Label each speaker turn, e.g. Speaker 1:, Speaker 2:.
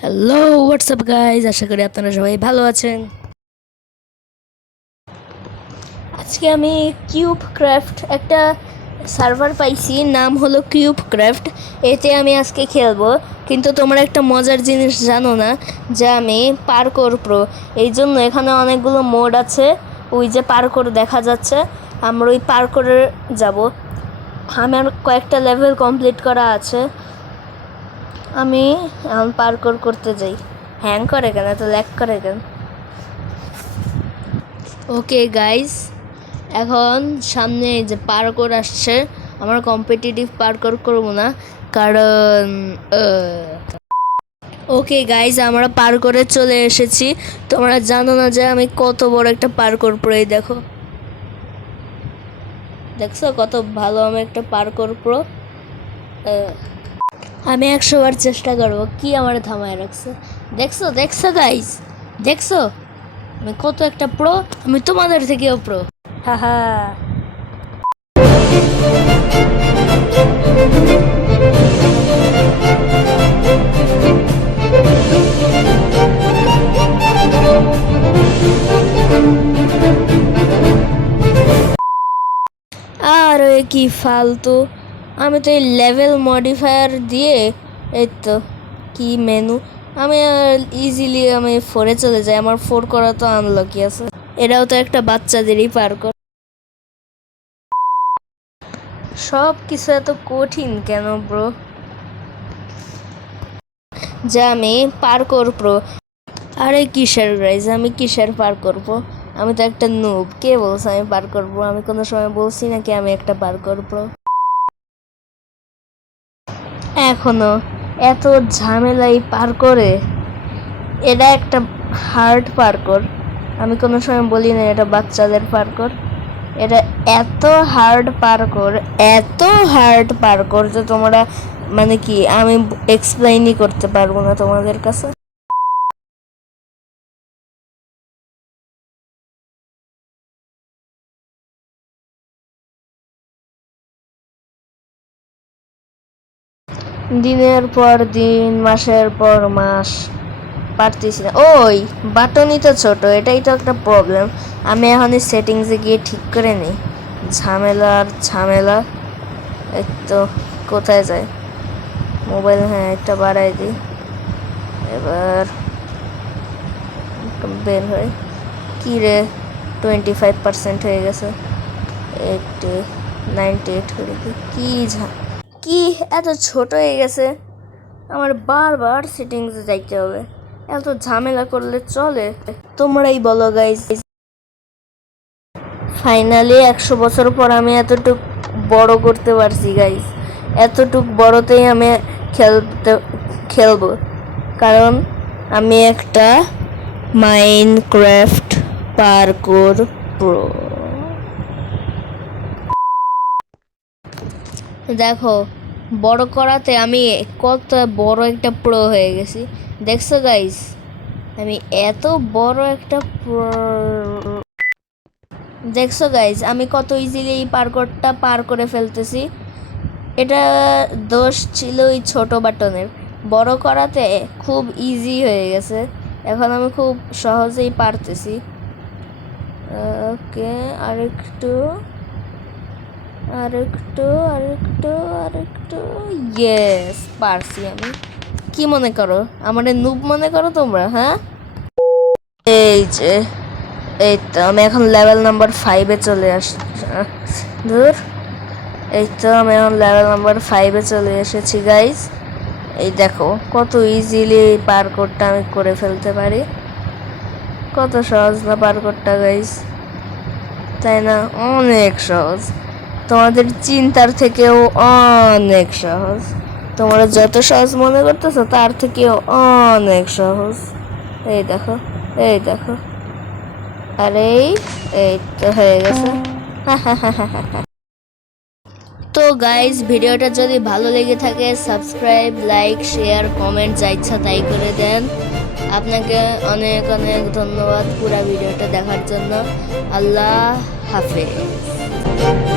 Speaker 1: Hello WhatsApp guys আশা করি আপনারা সবাই ভালো আছেন। আজকে আমি কিউব ক্রাফট একটা সার্ভার পাইছি, নাম হলো কিউব ক্রাফট এতে আমি আজকে খেলব। কিন্তু তোমরা একটা মজার জিনিস জানো না, যে আমি পার্কোর প্রো এই জন্য এখানে অনেকগুলো মোড আছে। ওই যে পার্কোর দেখা যাচ্ছে। আমরা ওই পার্কোরে যাব। আমার কয়েকটা লেভেল কমপ্লিট করা আছে। আমি এখন পার্কর করতে যাই। হ্যাং করে কেন? এত ল্যাক করে কেন? ওকে গাইস এখন সামনে যে পার্কর আসছে। আমার কম্পিটিটিভ পার্কর করব না, কারণ ওকে গাইজ আমরা পার করে চলে এসেছি। তোমরা জানো না যে আমি কত বড় একটা প্রো এই দেখো। দেখছ কত ভালো আমি একটা পার্কর প্রো আমি একশো বার চেষ্টা করব, কি আমার থামায় রাখছে? দেখছ দেখছ গাইস দেখছ? আমি কত একটা প্রো আমি তোমাদের থেকেও প্রো হাহা। আর কি ফালতু। আমি তো এই লেভেল মডিফায়ার দিয়ে, এই তো, কি মেনু আমি ইজিলি আমি ফোরে চলে যাই, আমার ফোর করা তো আনলকি আছে। এটাও তো একটা বাচ্চাদেরই পার কর। সব কিছু এত কঠিন কেন ব্রো যে, আমি পার করব আরে, কিসের গাইজ আমি কিসের পার করব? আমি তো একটা নুব কে বলছে আমি পার করব? আমি কোনো সময় বলছি নাকি আমি একটা পার করব? এখনও এত ঝামেলাই পার করে। এটা একটা হার্ড পার্কর আমি কোনো সময় বলি না এটা বাচ্চাদের পার্কর এটা এত হার্ড পার্কর এত হার্ড পার্কর যে তোমরা মানে কি আমি এক্সপ্লেইনই করতে পারব না তোমাদের কাছে। দিনের পর দিন, মাসের পর মাস পারতেছি না। ওই, বাটনই তো ছোট, এটাই তো একটা প্রবলেম আমি এখন সেটিংসে গিয়ে ঠিক করে নিই। ঝামেলা আর ঝামেলা, এই তো কোথায় যায়? মোবাইল হ্যাঁ একটা বাড়াই দিই। এবার বের হয় কী রে টোয়েন্টি ফাইভ পার্সেন্ট হয়ে গেছে। এইটটি নাইনটি এইট করে কী ঝা কি এত ছোট হয়ে গেছে? আমার বারবার সেটিংসে যাইতে হবে। এত ঝামেলা করলে চলে। তোমরাই বলো গাইজ ফাইনালি একশো বছর পর আমি এতটুক বড় করতে পারছি গাইজ এতটুক বড়তেই আমি খেলতে, খেলব। কারণ আমি একটা মাইনক্রাফট পার্কোর প্রো দেখো, বড় করাতে আমি কত বড় একটা প্রো হয়ে গেছি। দেখছ গাইস আমি এত বড় একটা দেখছ গাইস আমি কত ইজিলি এই পার্করটা পার করে ফেলতেছি। এটা দোষ ছিল ওই ছোট বাটনের। বড় করাতে খুব ইজি হয়ে গেছে। এখন আমি খুব সহজেই পারতেছি। ওকে আরেকটু। আরেকটু আরেকটু আরেকটু। ইয়েস পারছি আমি। কি মনে করো? আমার নুব মনে করো তোমরা হ্যাঁ? এই যে, এই তো আমি এখন লেভেল নাম্বার ফাইভে চলে আস দূর এই তো আমি এখন লেভেল নাম্বার ফাইভে চলে এসেছি গাইজ এই দেখো, কত ইজিলি পার কোডটা আমি করে ফেলতে পারি। কত সহজ না পার কোডটা গাইজ তাই না? অনেক সহজ। তোমাদের চিন্তার থেকেও অনেক সহজ। তোমরা যত সহজ মনে করতেছো, তার থেকেও অনেক সহজ। এই দেখো এই দেখো। আরে এই তো হয়ে গেছে। তো গাইজ ভিডিওটা যদি ভালো লেগে থাকে সাবস্ক্রাইব লাইক শেয়ার কমেন্ট যা ইচ্ছা তাই করে দেন। আপনাকে অনেক অনেক ধন্যবাদ পুরো ভিডিওটা দেখার জন্য। আল্লাহ হাফেজ।